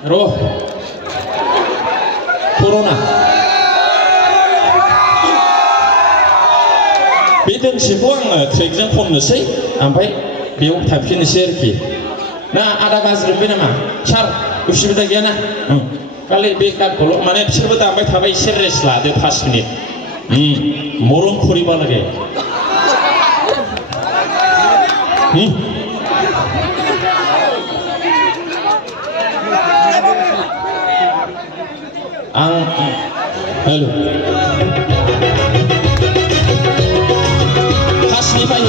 र' corona बे दोंसेखौ आङो ट्रेकजों खननोसै ओमफ्राय बेयाव थांफिननोसै आरोखि ना आदा गाज्रि मोनबाय नामा सार उसुबिदा गैया ना खालि बे गानखौल' माने बिसोरबो दामबाय थाबाय एसे रेस्ट लादो 5 मिनिट मरम खरिबा লাগে आं हेल' फार्स्टनिफ्राय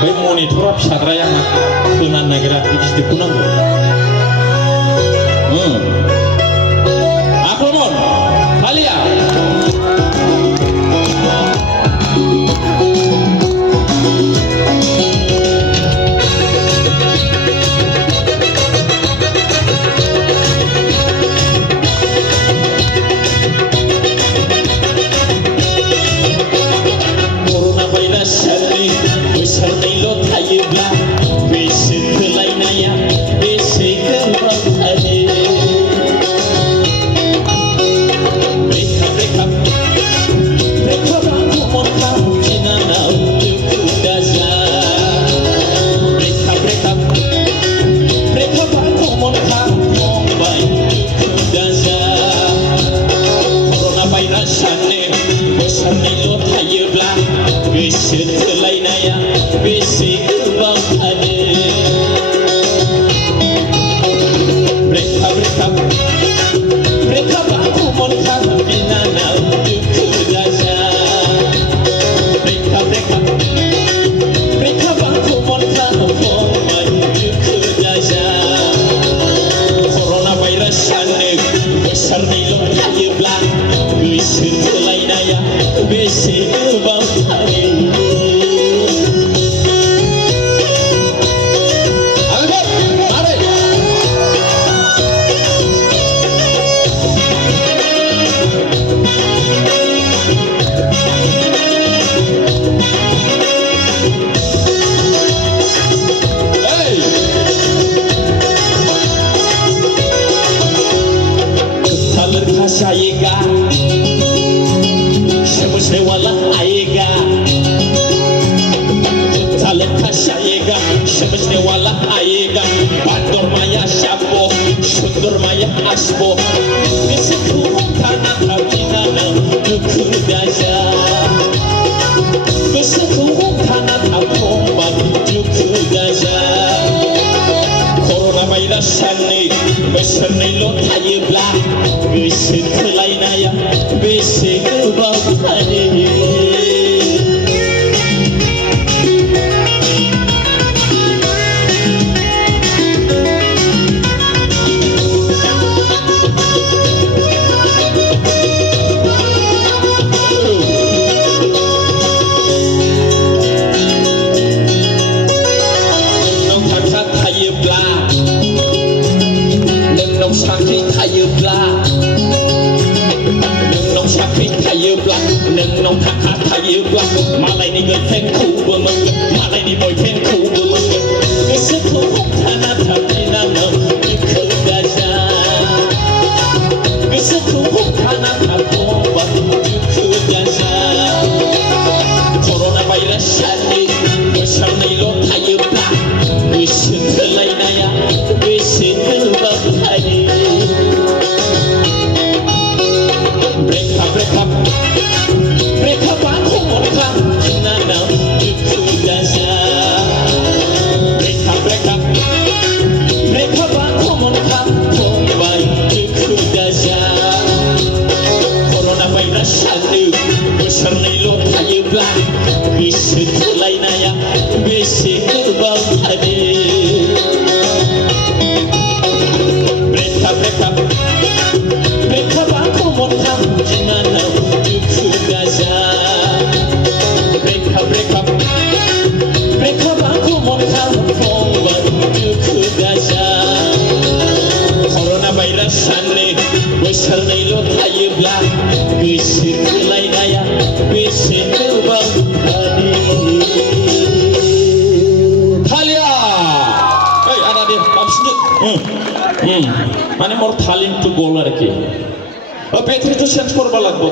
बै मनिटरा फिसाद्राय आंहा खोनानो नागिरा गिदिरखौ नांगौ आक्रमण हालिया break up, aku mau nikah, kita now, बारा दे बांसिन माने मोर थालिं टु गोल आरोखि बेटारि तो चेन्ज करबा लागबो